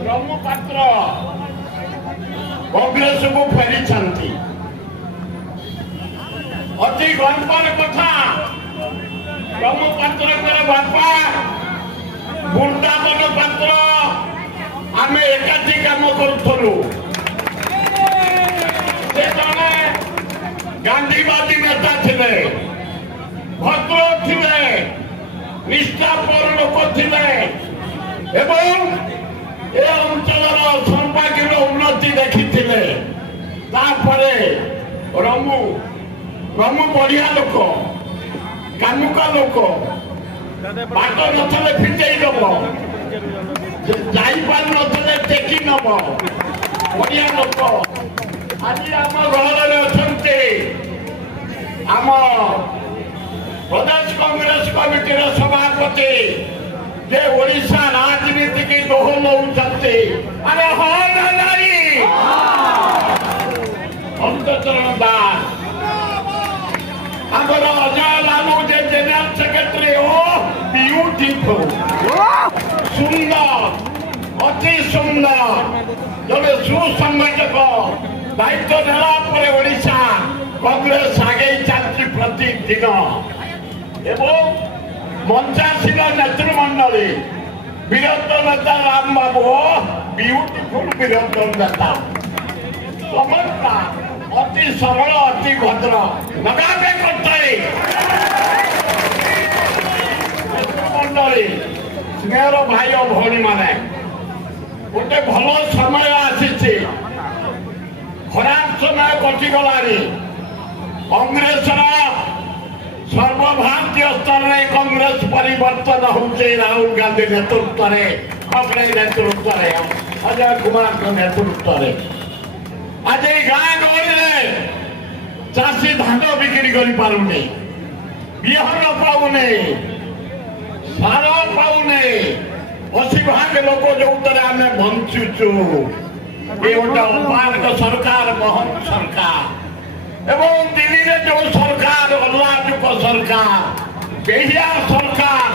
ବ୍ରହ୍ମପାତ୍ର କଂଗ୍ରେସକୁ ଫେରିଛନ୍ତି। ଅତି ଗର୍ବର କଥା, ବ୍ରହ୍ମପାତ୍ରଙ୍କର ବାପା ବୃନ୍ଦାବନ ପାତ୍ର ଆମେ ଏକାଠି କାମ କରୁଥିଲୁ। ସେ ଜଣେ ଗାନ୍ଧୀବାଦୀ ନେତା ଥିଲେ, ଭଦ୍ର ଥିଲେ, ନିଷ୍ଠାପର ଲୋକ ଥିଲେ ଏବଂ ଏ ଅଞ୍ଚଳର ସର୍ବାଙ୍ଗୀନ ଉନ୍ନତି ଦେଖିଥିଲେ। ତାପରେ ରମୁ ବଢିଆ ଲୋକ, କାମୁକା ଲୋକ, ବାଟ ନଥିଲେ ଫିଟେଇ ଦବ, ଯାଇପାରୁ ନଥିଲେ ଟେକି ନବ, ବଢିଆ ଲୋକ। ଆଜି ଆମ ଘରରେ ଅଛନ୍ତି ଆମ ପ୍ରଦେଶ କଂଗ୍ରେସ କମିଟିର ସଭାପତି, ଯେ ଓଡ଼ିଶା ରାଜନୀତିକି ଦୋହଲଉଛନ୍ତି। ଆରେ ହଁ ନା ନାଇଁ? ଅନ୍ତଚରଣ ଦାସ, ଆମର ଅଜୟ ଲାଲୁ ଯେ ଜେନେରାଲ ସେକ୍ରେଟାରୀ, ଓ ବିୟୁଟିଫୁଲ, ସୁନ୍ଦର, ଅତି ସୁନ୍ଦର, ଜଣେ ସୁସଂଗଠକ। ଦାୟିତ୍ୱ ନେଲା ପରେ ଓଡ଼ିଶା କଂଗ୍ରେସ ଆଗେଇ ଚାଲିଛି ପ୍ରତିଦିନ। ଏବଂ ମଞ୍ଚାସୀନ ନେତୃମଣ୍ଡଳୀ, ବିରୋଧ ନେତା ରାମ ବାବୁ, ବିୟୁଟିଫୁଲ ବିରୋଧ ନେତା, ସମସ୍ତ ଅତି ସରଳ, ଅତି ଭଦ୍ର, ଲଗାବେ କରିଥାଇ ନେତୃମଣ୍ଡଳୀ, ସ୍ନେହର ଭାଇ ଓ ଭଉଣୀ ମାନେ, ଗୋଟେ ଭଲ ସମୟ ଆସିଛି। ଖରାପ ସମୟ କଟିଗଲାଣି। କଂଗ୍ରେସର ସର୍ବଭାରତୀୟ ସ୍ତରରେ କଂଗ୍ରେସ ପରିବର୍ତ୍ତନ ହେଉଛି ରାହୁଲ ଗାନ୍ଧୀ ନେତୃତ୍ୱରେ, କଂଗ୍ରେସ ନେତୃତ୍ୱରେ, ଅଜୟ କୁମାରଙ୍କ ନେତୃତ୍ୱରେ। ଆଜି ଗାଁ ଗହଳିରେ ଚାଷୀ ଧାନ ବିକ୍ରି କରିପାରୁନି, ବିହନ ପାଉନି, ସାର ପାଉନି। 80% ଲୋକ ଯୋଉଥିରେ ଆମେ ବଞ୍ଚୁଛୁ। ଏ ଗୋଟେ ଅପାରକ ସରକାର, ମହନ ସରକାର। ଏବଂ ଦିଲ୍ଲୀରେ ଯୋଉ ସରକାର, ଅଲ୍ଲାଜୁକ ସରକାର, ବେହିଆ ସରକାର,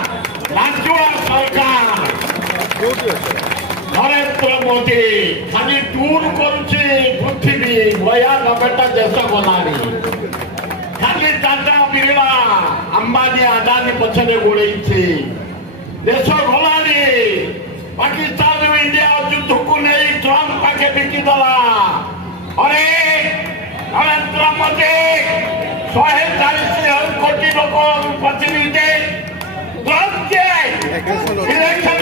ଲାଞ୍ଚୁଆ ସରକାର। ନରେନ୍ଦ୍ର ମୋଦି ଖାଲି ଟୁର କରୁଛି ପୃଥିବୀ, 92ଟା ଦେଶ ଗଲାଣି। ଖାଲି ଟାଟା, ବିର୍ଲା, ଅମ୍ବାନୀ, ଆଦାନୀ ପଛରେ ଗୋଳେଇଛି। ଦେଶ ଗଲାଣି। ପାକିସ୍ତାନ ଇଣ୍ଡିଆ ଯୁଦ୍ଧକୁ ନେଇ ଟ୍ରମ୍ପ ପାଖେ ବିକିଦେଲା। ଅରେ ନରେନ୍ଦ୍ର ମୋଦି 140 କୋଟି ଲୋକ ପ୍ରତିନିଧି, ଟ୍ରମ୍ପ ଇଲେକ୍ସନ